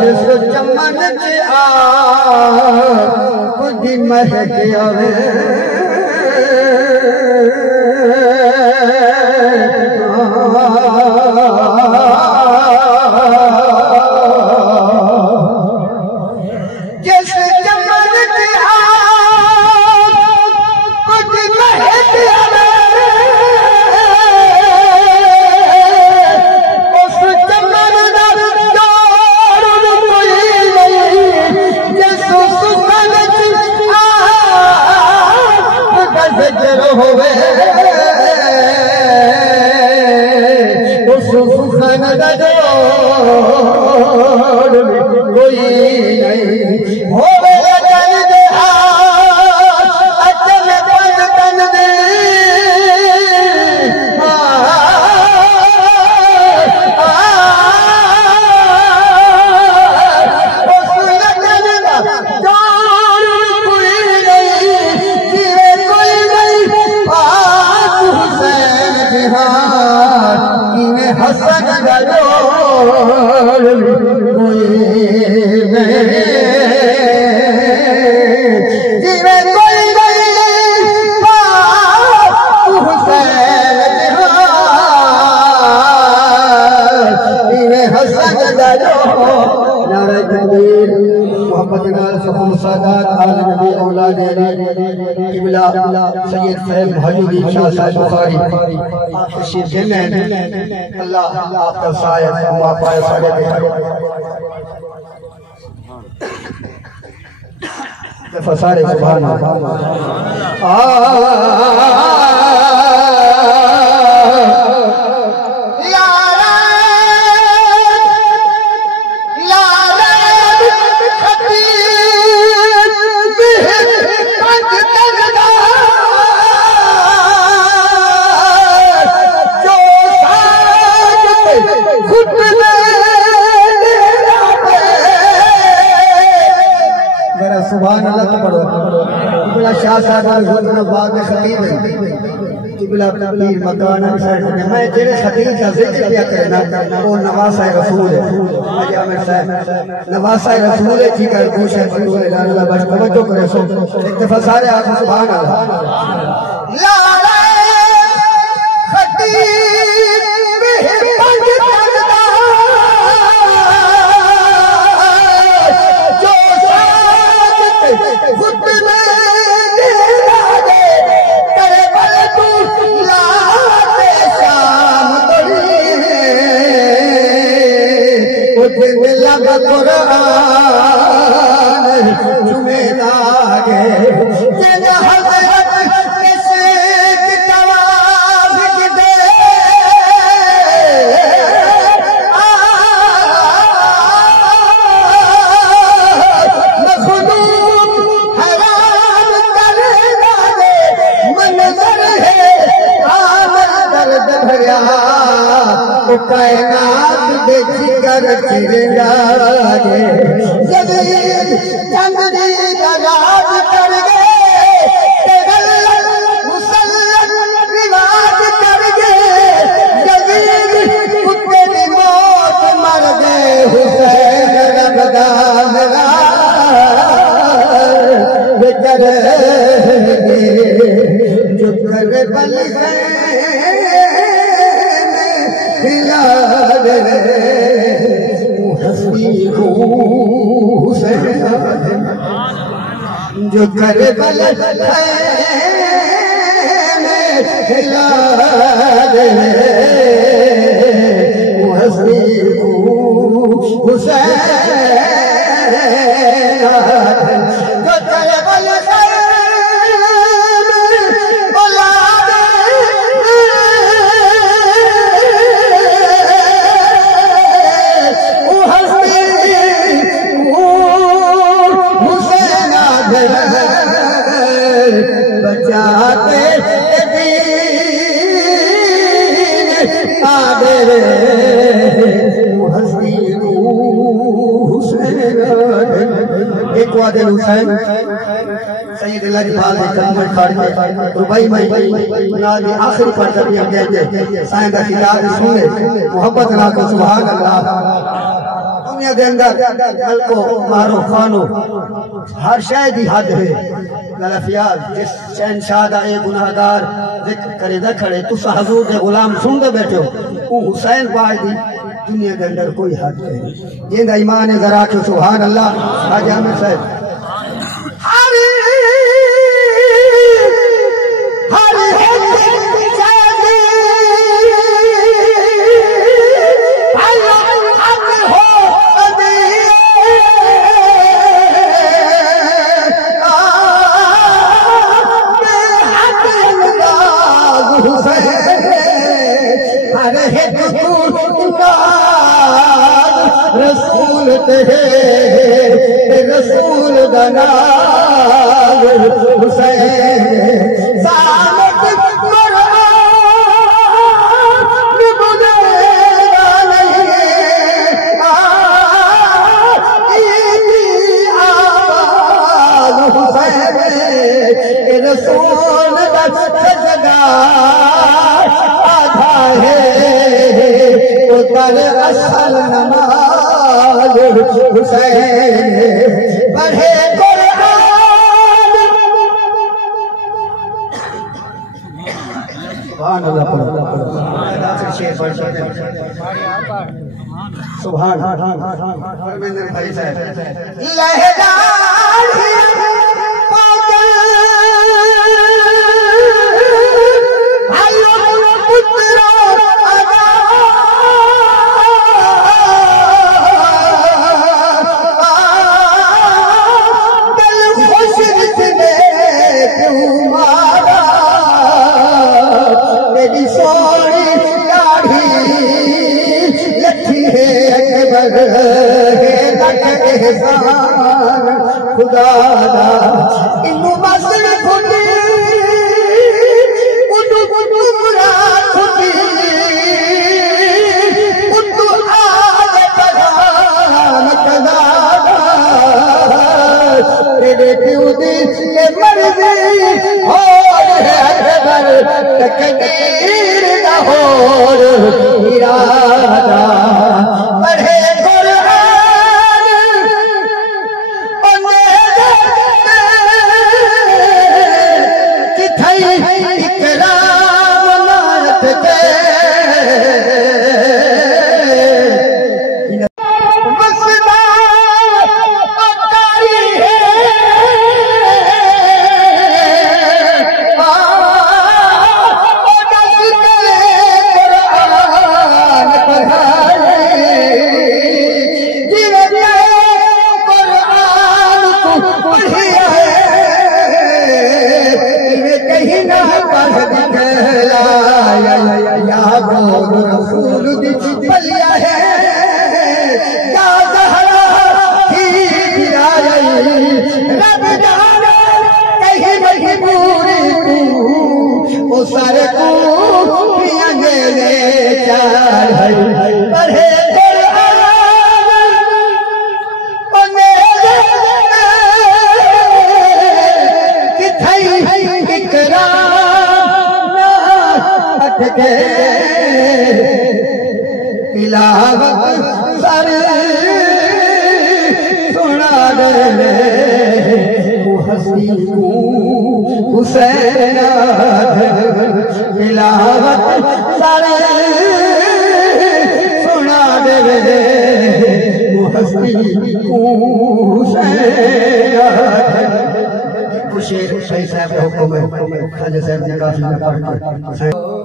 जिस चमन च खुद महक आवे जिस चमन च खुद महक आवे उस चमन दा जोड़ कोई नहीं जिस सुखन गजर होवे उस सुखन दा जोड़ कोई नहीं होवे अचल दे अचल बन तन दे उस लगन दा जोड़ कोई नहीं जिवे कोई नहीं पाक हुसैन बिहार किवे हसन दा जोड़ कोई नहीं जिवे कोई नहीं पाक हुसैन बिहार किवे हसन दा जोड़ नारे तकबीर मोहब्बत नाल सफम सादात आल नबी औलाद किबला सैयद फैज मौजूदी शाह साहब बुखारी तशरीफ देने अल्लाह आपका साया मां पाए साडे ते फसारे सुभान सुभान अल्लाह तो पढ़ो इबला शाह साहब ने बाद में खतीब है इबला पीर मकान साहब ने मैं जेरे खतीब का जिक्र किया करना वो नवासा रसूल है अज आमिर साहब नवासा रसूल है ठीक है खुश है रसूल अल्लाह बस तवज्जो करे सो एक दफा सारे आप सुभान अल्लाह ला ला खतीब कायनात दे जिगर चिरंगा गे जमीन चंदनी राज कर गे मुसल्लत रिवाज कर गे जमीन कुत्ते दी मौत मर गए हुसैन रबदा मेरा बेकर जो कर बल गए जो करे बल एक वादे हुसैन सैयद लाजपाल के कदम खड़ के रुबाई में ना दी आखिरी पर जब ये कहते साईं दा खिताब सुने मोहब्बत ना को सुभान अल्लाह दुनिया के अंदर मलको मारो खानो हर शय दी हद है ललफियाल जिस शहनशाह दा ए गुनाहगार जिक्र करे दा खड़े तुस हुजूर दे गुलाम सुनदे बैठे हो ओ हुसैन पाक दी दुनिया के अंदर कोई हद नहीं जिंदा ईमान है जरा के सुभान अल्लाह हाजी अहमद साहब रसूल रसूल दना हुसैन सालत रसूल आधा है उतर असल नमाज हुसैन पढ़े कुरान सुभान अल्लाह सुभान धर्मेंद्र भाई साहब लहरा खुदा इनु मसल खुदी उनु मुरा खुदी उनु आज बदान कदा तेरे क्योंदी के मर्जी और है अकबर तकदीर ना हो इरादा पढ़े रसूल बलिया है रब जाने कहीं मजबूरी वो सारे पढ़े तिलावत सर सुना दे हुसैन तिलावत सर सुना दे हुसैन शेर साहब हुक्म है खाजा साहब ने काफी